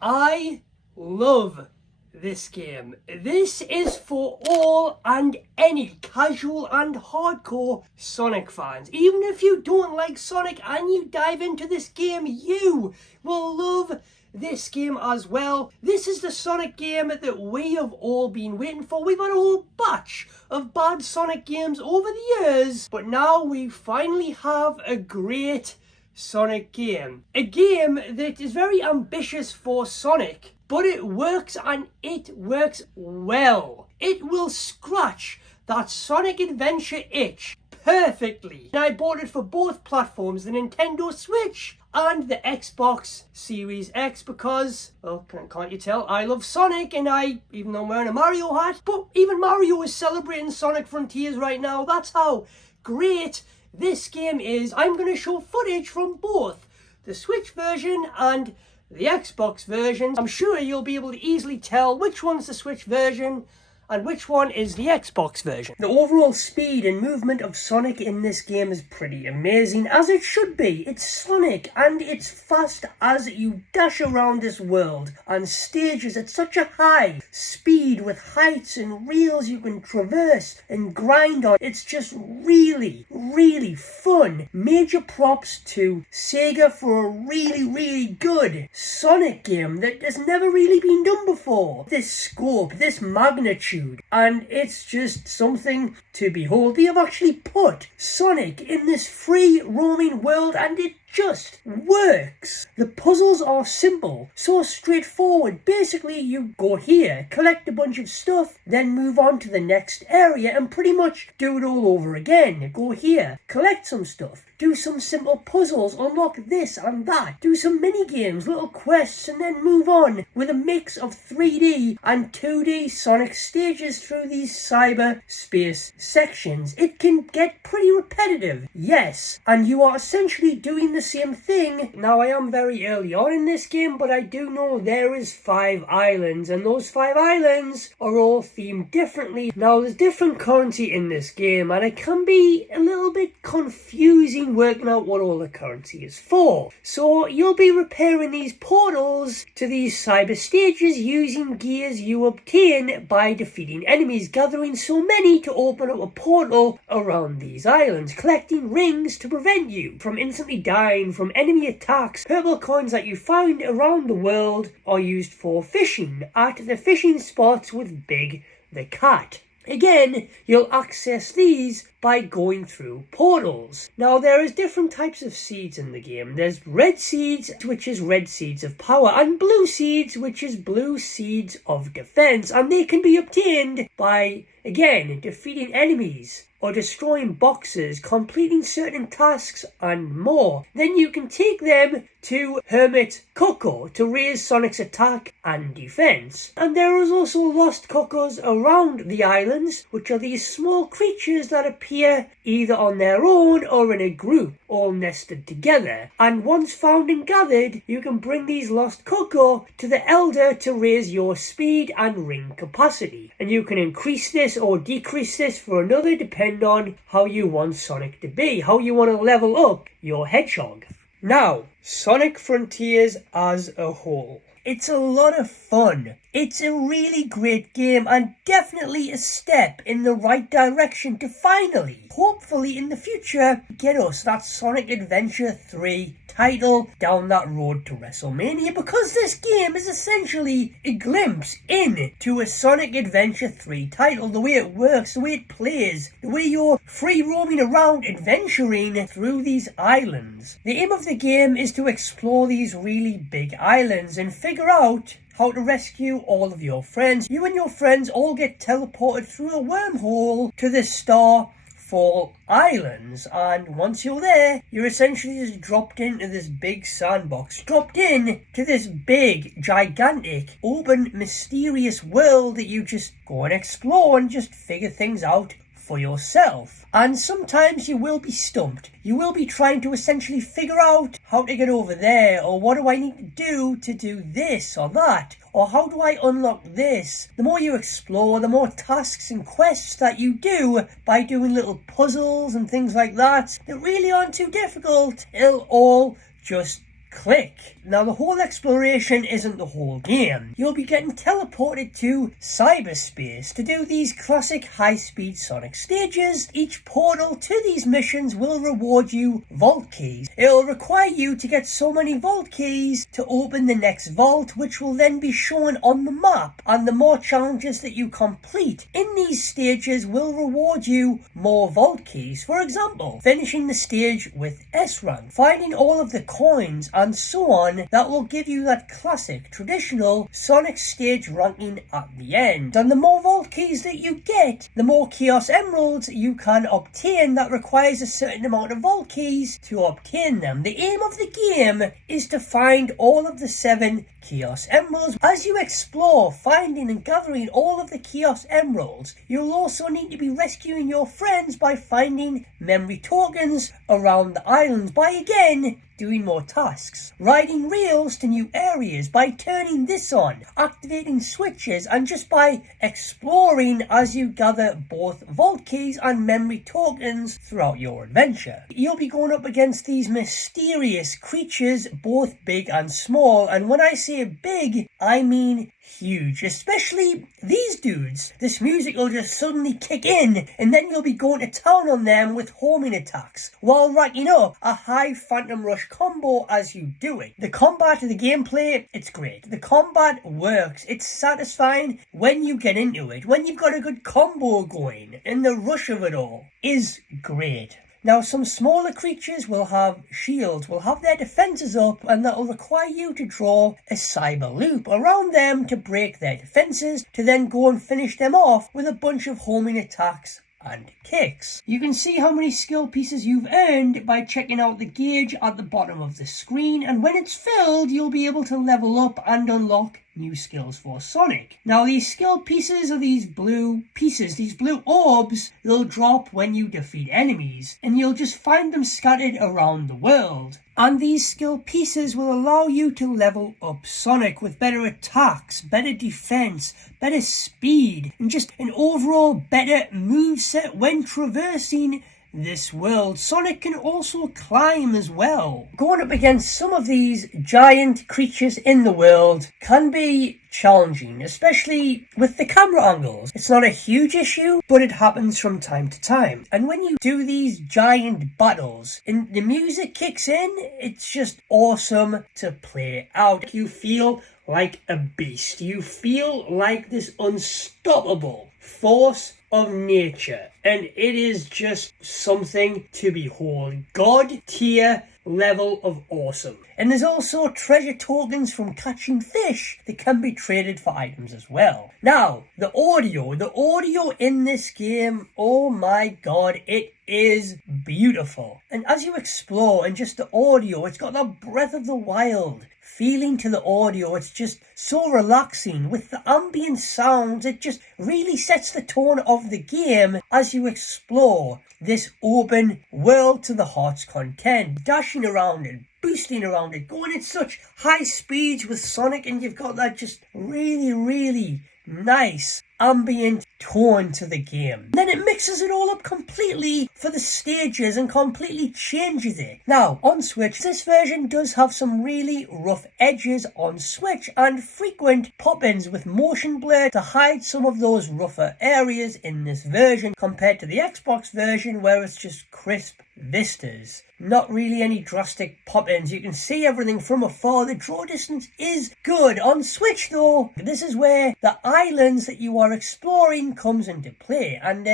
I love this game. This is for all and any casual and hardcore Sonic fans. Even if you don't like Sonic and you dive into this game, you will love this game as well. This is the Sonic game that we have all been waiting for. We've had a whole batch of bad Sonic games over the years, but now we finally have a great Sonic game. A game that is very ambitious for Sonic, but it works, and it works well. It will scratch that Sonic Adventure itch perfectly. And I bought it for both platforms, the Nintendo Switch and the Xbox Series X, because, well, can't you tell, I love Sonic, and even though I'm wearing a Mario hat, but even Mario is celebrating Sonic Frontiers right now. That's how great this game is. I'm going to show footage from both the Switch version and the Xbox version. I'm sure you'll be able to easily tell which one's the Switch version and which one is the Xbox version. The overall speed and movement of Sonic in this game is pretty amazing, as it should be. It's Sonic, and it's fast as you dash around this world and stages at such a high speed with heights and rails you can traverse and grind on. It's just really, really fun. Major props to Sega for a really, really good Sonic game that has never really been done before. This scope, this magnitude, and it's just something to behold. They have actually put Sonic in this free roaming world, and it just works. The puzzles are simple, so straightforward. Basically, you go here, collect a bunch of stuff, then move on to the next area and pretty much do it all over again. Go here, collect some stuff, do some simple puzzles, unlock this and that, do some mini games, little quests, and then move on with a mix of 3D and 2D Sonic stages through these cyberspace sections. It can get pretty repetitive, yes, and you are essentially doing the same thing. Now, I am very early on in this game, but I do know there is 5 islands, and those 5 islands are all themed differently. Now, there's different currency in this game, and it can be a little bit confusing working out what all the currency is for. So you'll be repairing these portals to these cyber stages using gears you obtain by defeating enemies, gathering so many to open up a portal around these islands, collecting rings to prevent you from instantly dying from enemy attacks. Purple coins that you find around the world are used for fishing at the fishing spots with Big the Cat. Again, you'll access these by going through portals. Now, there is different types of seeds in the game. There's red seeds, which is red seeds of power, and blue seeds, which is blue seeds of defense, and they can be obtained by, again, defeating enemies or destroying boxes, completing certain tasks, and more. Then you can take them to Hermit Coco to raise Sonic's attack and defense. And there is also lost Cocos around the islands, which are these small creatures that appear either on their own or in a group, all nested together. And once found and gathered, you can bring these lost Coco to the Elder to raise your speed and ring capacity. And you can increase this or decrease this for another, depending on how you want Sonic to be, how you want to level up your hedgehog. Now, Sonic Frontiers as a whole. It's a lot of fun. It's a really great game, and definitely a step in the right direction to finally, hopefully in the future, get us that Sonic Adventure 3 title down that road to WrestleMania, because this game is essentially a glimpse into a Sonic Adventure 3 title. The way it works, the way it plays, the way you're free roaming around adventuring through these islands. The aim of the game is to explore these really big islands and figure out how to rescue all of your friends. You and your friends all get teleported through a wormhole to the Starfall Islands, and once you're there, you're essentially just dropped into this big sandbox, dropped in to this big, gigantic, open, mysterious world that you just go and explore and just figure things out for yourself. And sometimes you will be stumped. You will be trying to essentially figure out how to get over there, or what do I need to do this or that, or how do I unlock this? The more you explore, the more tasks and quests that you do by doing little puzzles and things like that really aren't too difficult. It'll all just click. Now the whole exploration isn't the whole game. You'll be getting teleported to cyberspace to do these classic high-speed Sonic stages. Each portal to these missions will reward you vault keys. It'll require you to get so many vault keys to open the next vault, which will then be shown on the map, and the more challenges that you complete in these stages will reward you more vault keys. For example, finishing the stage with S rank, finding all of the coins and so on, that will give you that classic traditional Sonic stage ranking at the end. And the more vault keys that you get, the more Chaos Emeralds you can obtain. That requires a certain amount of vault keys to obtain them. The aim of the game is to find all of the 7 Chaos Emeralds. As you explore, finding and gathering all of the Chaos Emeralds, you'll also need to be rescuing your friends by finding memory tokens around the islands by, again, doing more tasks. Riding rails to new areas by turning this on, activating switches, and just by exploring as you gather both vault keys and memory tokens throughout your adventure. You'll be going up against these mysterious creatures, both big and small, and when I say big, I mean huge, especially these dudes. This music will just suddenly kick in, and then you'll be going to town on them with homing attacks, while racking up a high Phantom Rush combo as you do it. The combat, the gameplay, it's great. The combat works. It's satisfying when you get into it, when you've got a good combo going, and the rush of it all is great. Now, some smaller creatures will have shields, will have their defences up, and that will require you to draw a cyber loop around them to break their defences, to then go and finish them off with a bunch of homing attacks and kicks. You can see how many skill pieces you've earned by checking out the gauge at the bottom of the screen, and when it's filled, you'll be able to level up and unlock new skills for Sonic. Now, these skill pieces are these blue pieces, these blue orbs. They'll drop when you defeat enemies, and you'll just find them scattered around the world. And these skill pieces will allow you to level up Sonic with better attacks, better defense, better speed, and just an overall better moveset when traversing this world. Sonic can also climb as well. Going up against some of these giant creatures in the world can be challenging, especially with the camera angles. It's not a huge issue, but it happens from time to time. And when you do these giant battles and the music kicks in, it's just awesome to play out. You feel like a beast. You feel like this unstoppable force of nature, and it is just something to behold. God tier level of awesome. And there's also treasure tokens from catching fish that can be traded for items as well. Now, the audio in this game, oh my god, it is beautiful. And as you explore, and just the audio, it's got that breath of the wild feeling to the audio. It's just so relaxing with the ambient sounds. It just really sets the tone of the game as you explore this open world to the heart's content, dashing around it, boosting around it, going at such high speeds with Sonic, and you've got that just really nice ambient tone to the game. Then it mixes it all up completely for the stages and completely changes it. Now, on Switch, this version does have some really rough edges on Switch and frequent pop-ins with motion blur to hide some of those rougher areas in this version compared to the Xbox version, where it's just crisp vistas. Not really any drastic pop-ins. You can see everything from afar. The draw distance is good. On Switch though, this is where the islands that you are exploring comes into play, and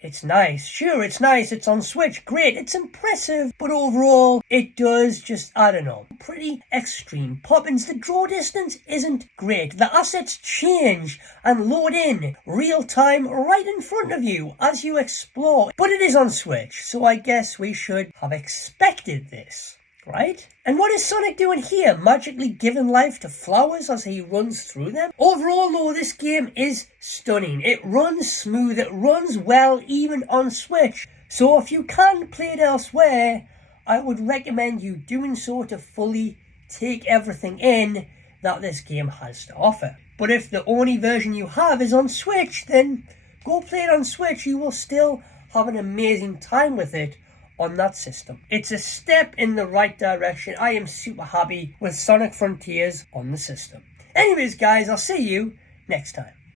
it's nice. Sure, it's nice. It's on Switch. Great. It's impressive, but overall it does just, I don't know, pretty extreme pop-ins. The draw distance isn't great. The assets change and load in real time right in front of you as you explore, but it is on Switch, so I guess we should have expected this, right? And what is Sonic doing here? Magically giving life to flowers as he runs through them? Overall though, this game is stunning. It runs smooth, it runs well even on Switch. So if you can play it elsewhere, I would recommend you doing so to fully take everything in that this game has to offer. But if the only version you have is on Switch, then go play it on Switch. You will still have an amazing time with it on that system. It's a step in the right direction. I am super happy with Sonic Frontiers on the system. Anyways, guys, I'll see you next time.